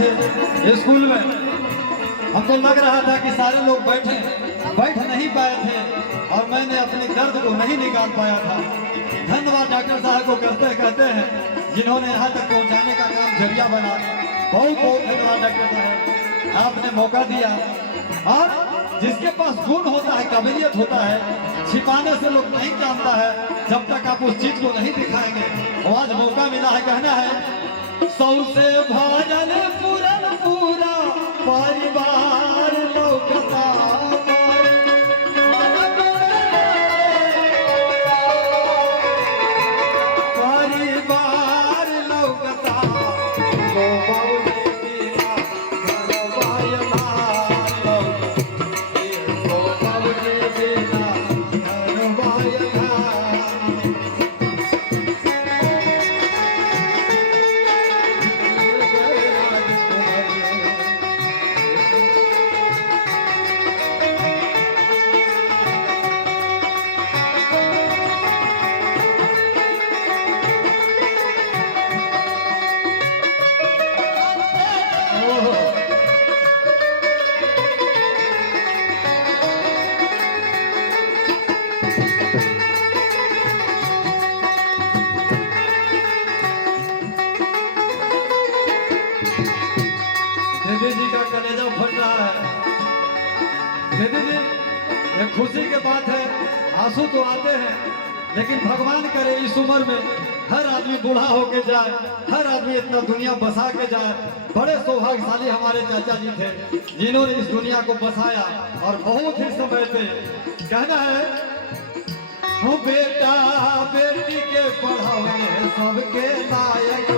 School में हमको लग रहा था कि सारे लोग बैठ नहीं पाए थे और मैंने अपने दर्द को नहीं निकाल पाया था। धन्यवाद डॉक्टर साहब को कहते हैं जिन्होंने यहाँ तक पहुँचाने का काम जरिया बना। बहुत बहुत धन्यवाद डॉक्टर साहब, आपने मौका दिया। और जिसके पास गुण होता है, काबिलियत होता है, छिपाने से लोग नहीं जानता है जब तक आप उस चीज को नहीं दिखाएंगे। वो आज मौका मिला है, कहना है सौसे भजन पूरन पूरा परिवार लौकता, परिवार लौकता दीदी जी का कलेजा फट रहा है। दीदी जी, ये खुशी की बात है, आंसू तो आते हैं, लेकिन भगवान करे इस उम्र में हर आदमी बूढ़ा होके जाए, हर आदमी इतना दुनिया बसा के जाए। बड़े सौभाग्यशाली हमारे चाचा जी थे जिन्होंने इस दुनिया को बसाया और बहुत ही समय पे कहना है हो बेटा बेटी के पढ़ाओ सबके लायक।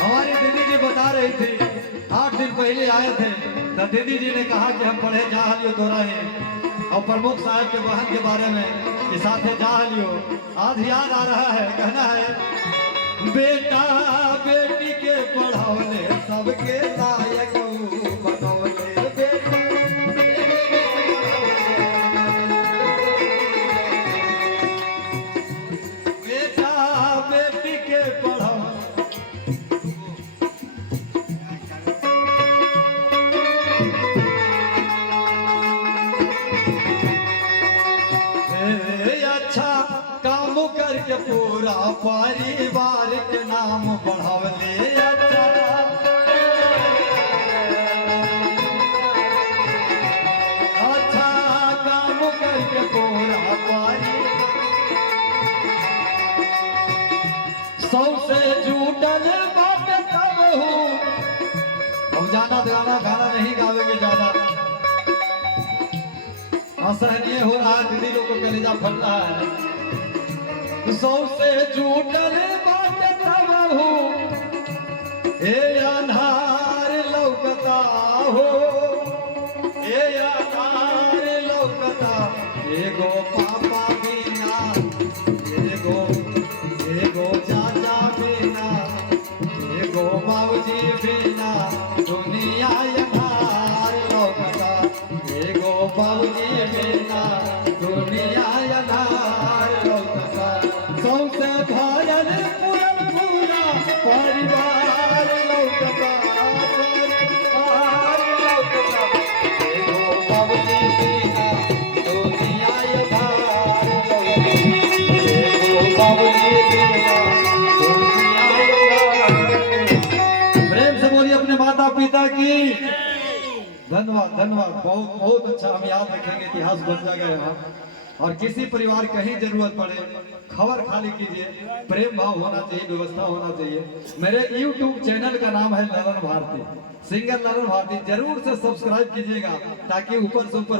हमारी दीदी जी बता रही थी, 8 दिन पहले आए थे तो दीदी जी ने कहा कि हम पढ़े जा लियो तोरा है और प्रमुख साहब के बहन के बारे में कि साथे जा लियो। आज याद आ रहा है, कहना है बेटा बेटी के पढ़ाओले सबके लायक बनौले बेटा। बेटा बेटी के पढ़ाओ अच्छा काम करके पूरा परिवार के नाम बढ़ावले। अच्छा अच्छा काम करके पूरा परिवार सौसे जुटल बात तब हूँ। अब जाना गाना नहीं गावेंगे ज्यादा, असहनीय हो रहा है, दीदी लोग को कलेजा फट रहा है। सौसे जुटल बात तब हूँ ए अन्हार लौकता हो, ए अन्हार लौकता एगो पापा बिना, एगो चाचा बिना, एगो बाबूजी बिना दुनिया अन्हार लौकता, एगो बाबूजी बिना दुनिया अन्हार लौकता। सौसे भजन पूरन पूरा परिवार लौकता, परिवार लौकता एगो बाबूजी बिना दुनिया अन्हार लौकता, एगो बाबूजी बिना दुनिया अन्हार। प्रेम से बोलिए अपने माता पिता की धन्यवाद। धन्यवाद, बहुत बहुत अच्छा, हम याद रखेंगे, इतिहास बन जाएगा यहाँ। और किसी परिवार कहीं जरूरत पड़े खबर खाली कीजिए, प्रेम भाव होना चाहिए, व्यवस्था होना चाहिए। मेरे YouTube चैनल का नाम है ललन भारती, सिंगर ललन भारती, जरूर से सब्सक्राइब कीजिएगा ताकि ऊपर से ऊपर